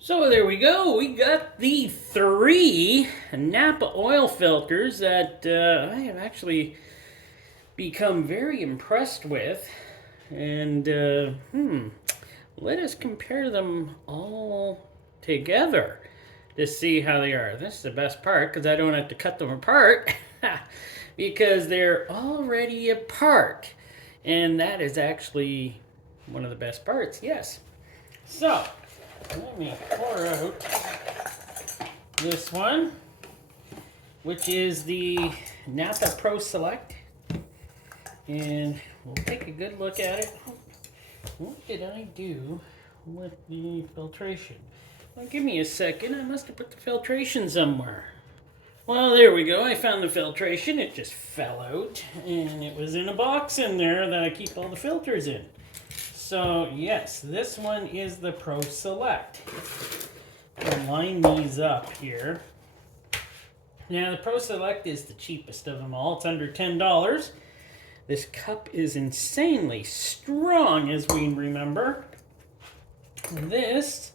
So there we go. We got the three Napa oil filters that I have actually become very impressed with. And let us compare them all together to see how they are. This is the best part because I don't have to cut them apart because they're already apart. And that is actually one of the best parts, yes. So, let me pour out this one, which is the Napa Pro Select. And we'll take a good look at it. What did I do with the filtration? Well, give me a second. I must have put the filtration somewhere. Well, there we go. I found the filtration. It just fell out. And it was in a box in there that I keep all the filters in. So, yes, this one is the Pro Select. I'll line these up here. Now, the Pro Select is the cheapest of them all. It's under $10. This cup is insanely strong, as we remember. This,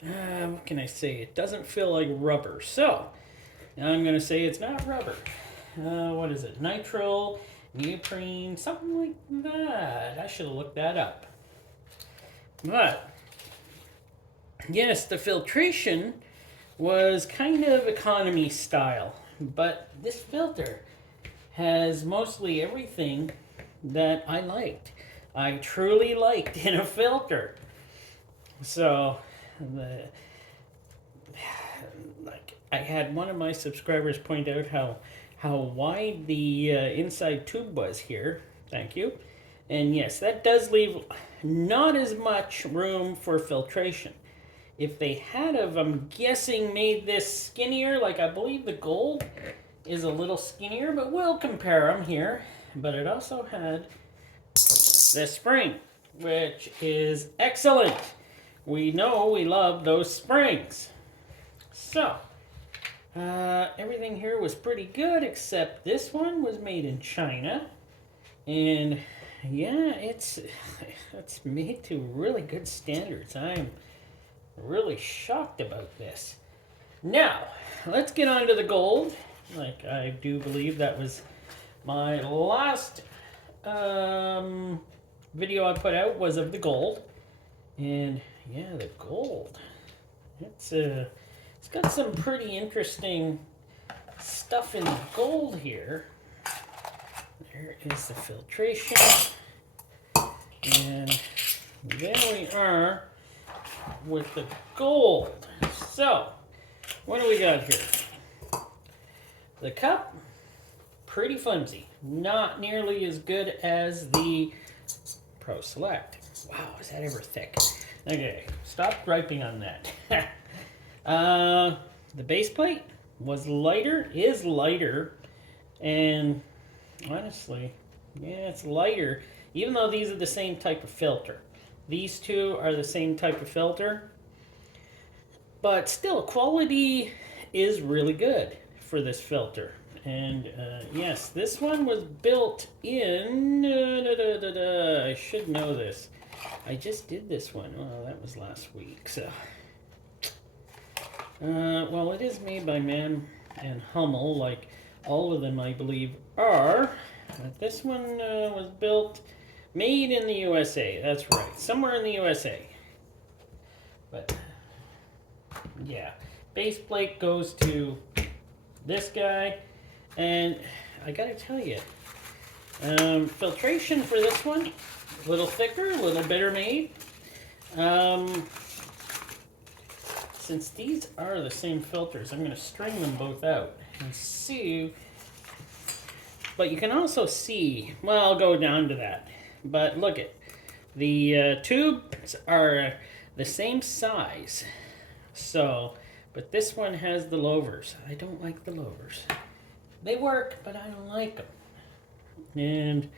what can I say? It doesn't feel like rubber. So, I'm going to say it's not rubber. What is it? Nitrile, neoprene, something like that. I should have looked that up. But, yes, the filtration was kind of economy style. But this filter has mostly everything that I liked. I truly liked in a filter. So, I had one of my subscribers point out how wide the inside tube was here. Thank you. And yes, that does leave not as much room for filtration. If they had of, I'm guessing, made this skinnier, like I believe the gold is a little skinnier, but we'll compare them here. But it also had the spring, which is excellent. We know we love those springs. So, everything here was pretty good, except this one was made in China. And yeah, it's made to really good standards. I'm really shocked about this. Now, let's get on to the gold. Like, I do believe that was my last video I put out was of the gold. And yeah, the gold. It's got some pretty interesting stuff in the gold here. There is the filtration. And there we are with the gold. So, what do we got here? The cup, pretty flimsy. Not nearly as good as the Pro Select. Wow, is that ever thick? Okay, stop griping on that. The base plate was lighter, is lighter, and honestly, yeah, it's lighter, even though these are the same type of filter. These two are the same type of filter, but still, quality is really good for this filter. And yes, this one was built in, I should know this. I just did this one. Well, that was last week, so. Well, it is made by Man and Hummel, like all of them, I believe, are. But this one was made in the USA. That's right, somewhere in the USA. But yeah, base plate goes to this guy, and I gotta tell you, filtration for this one, a little thicker, a little better made. Since these are the same filters, I'm going to string them both out and see. But you can also see, well, I'll go down to that. But look at, the tubes are the same size. So, but this one has the louvers. I don't like the louvers. They work, but I don't like them. And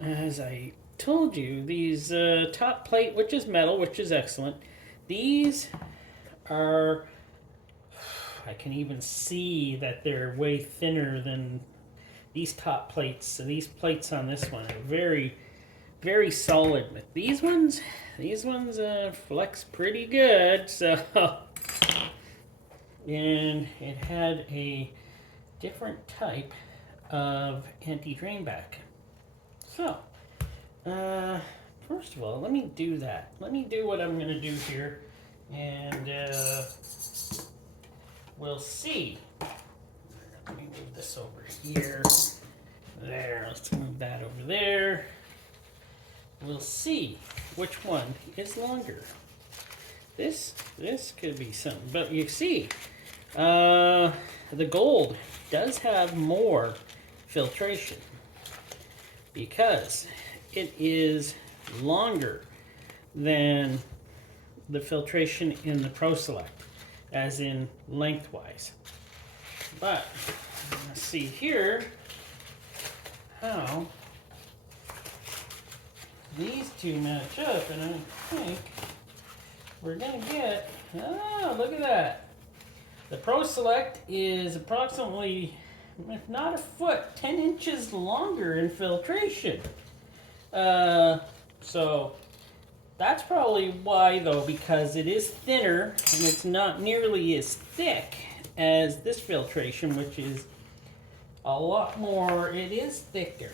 as I told you, these top plate, which is metal, which is excellent, these are, I can even see that they're way thinner than these top plates. So these plates on this one are very, very solid. With these ones flex pretty good. So, and it had a different type of anti-drainback. So, first of all, let me do that. Let me do what I'm going to do here, and we'll see. Let me move this over here. There, let's move that over there. We'll see which one is longer. This could be something, but you see, the gold does have more filtration because it is longer than the filtration in the Pro Select, as in lengthwise. But let's see here how these two match up, and I think we're gonna get, look at that. The Pro Select is approximately, if not a foot, 10 inches longer in filtration. So that's probably why, though, because it is thinner and it's not nearly as thick as this filtration, which is a lot more, it is thicker.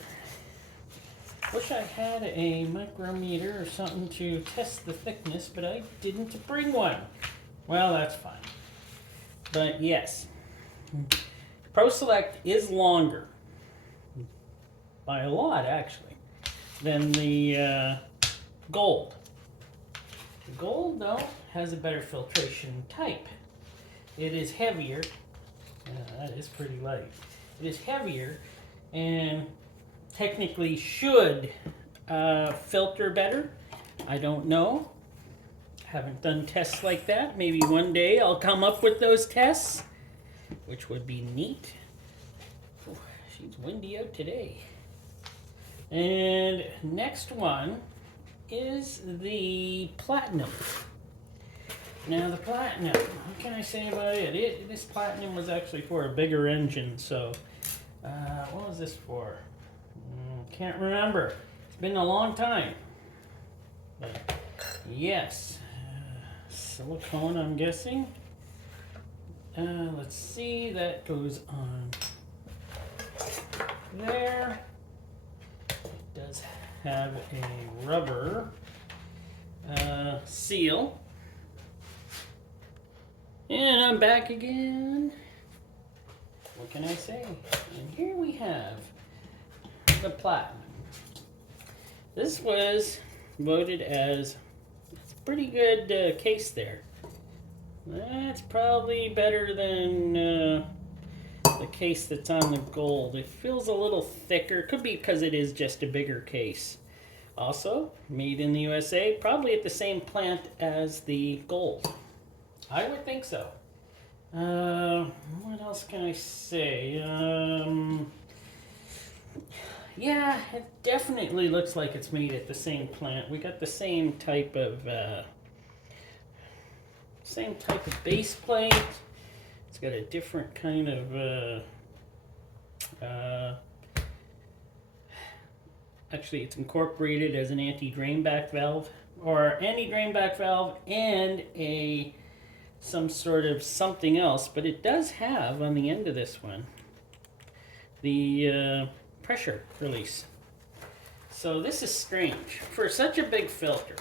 Wish I had a micrometer or something to test the thickness, but I didn't bring one. Well, that's fine. But yes, Pro Select is longer, by a lot actually, than the gold. The gold, though, has a better filtration type. It is heavier. That is pretty light. It is heavier and technically should filter better. I don't know. Haven't done tests like that. Maybe one day I'll come up with those tests, which would be neat. Ooh, she's windy out today. And next one is the platinum. Now the platinum, what can I say about it? This platinum was actually for a bigger engine, so what was this for? Can't remember. It's been a long time. But yes, silicone, I'm guessing. Let's see, that goes on there. It does have a rubber seal. And I'm back again. What can I say? And here we have the platinum. This was voted as it's a pretty good case there. That's probably better than the case that's on the gold. It feels a little thicker. Could be because it is just a bigger case. Also, made in the USA, probably at the same plant as the gold. I would think so. What else can I say? Yeah, it definitely looks like it's made at the same plant. We got the same type of base plate. It's got a different kind of actually it's incorporated as an anti-drainback valve, or anti-drainback valve and some sort of something else, but it does have on the end of this one the pressure release. So this is strange for such a big filter.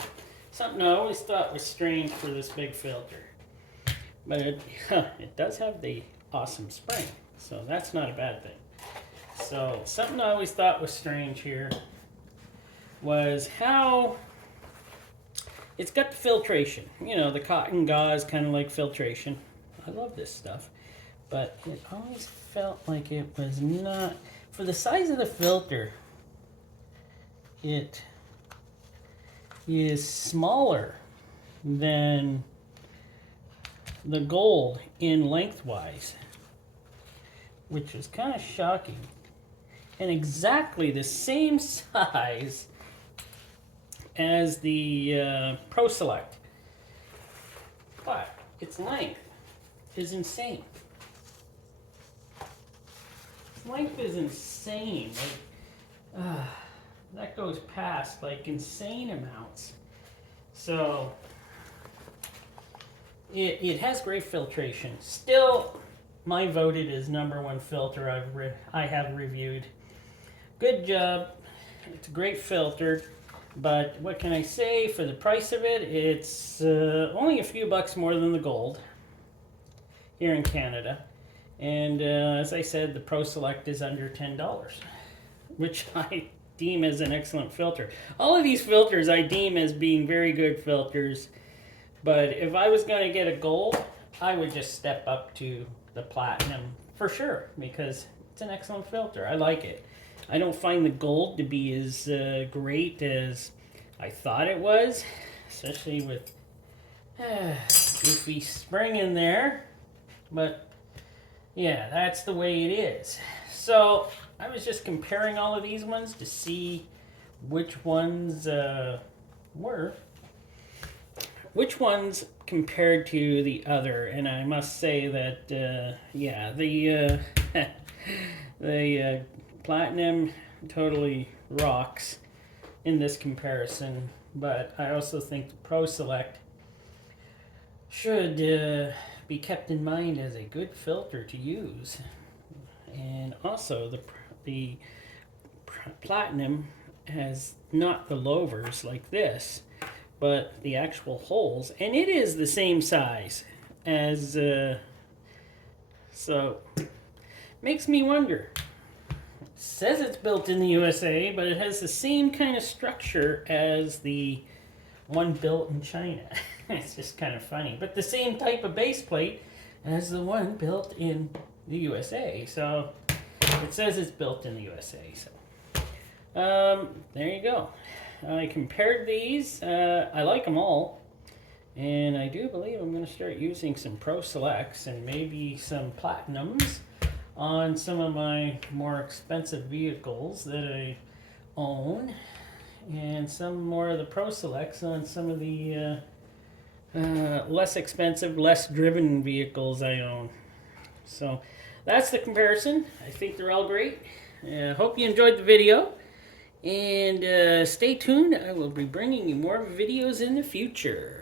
Something I always thought was strange for this big filter, but it does have the awesome spring, so that's not a bad thing. So something I always thought was strange here was how it's got the filtration. You know, the cotton gauze kind of like filtration. I love this stuff, but it always felt like it was not, for the size of the filter, it is smaller than the gold in lengthwise, which is kind of shocking. And exactly the same size as the Pro Select, but its length is insane. Its length is insane. Like, that goes past like insane amounts. So it has great filtration. Still, my voted is #1 filter I have reviewed. Good job. It's a great filter, but what can I say for the price of it? It's only a few bucks more than the gold here in Canada. And as I said, the Pro Select is under $10, which I deem as an excellent filter. All of these filters I deem as being very good filters, but if I was going to get a gold, I would just step up to the Platinum for sure, because it's an excellent filter. I like it. I don't find the gold to be as great as I thought it was, especially with goofy spring in there. But yeah, that's the way it is. So I was just comparing all of these ones to see which ones compared to the other, and I must say that yeah, the Platinum totally rocks in this comparison, but I also think the Pro Select should be kept in mind as a good filter to use. And also the Platinum has not the louvers like this, but the actual holes, and it is the same size as so makes me wonder. It says it's built in the USA, but it has the same kind of structure as the one built in China. It's just kind of funny, but the same type of base plate as the one built in the USA. So it says it's built in the USA. So there you go. I compared these. I like them all, and I do believe I'm going to start using some Pro Selects and maybe some Platinums on some of my more expensive vehicles that I own, and some more of the Pro Selects on some of the less expensive, less driven vehicles I own. So that's the comparison. I think they're all great. Hope you enjoyed the video, and stay tuned. I will be bringing you more videos in the future.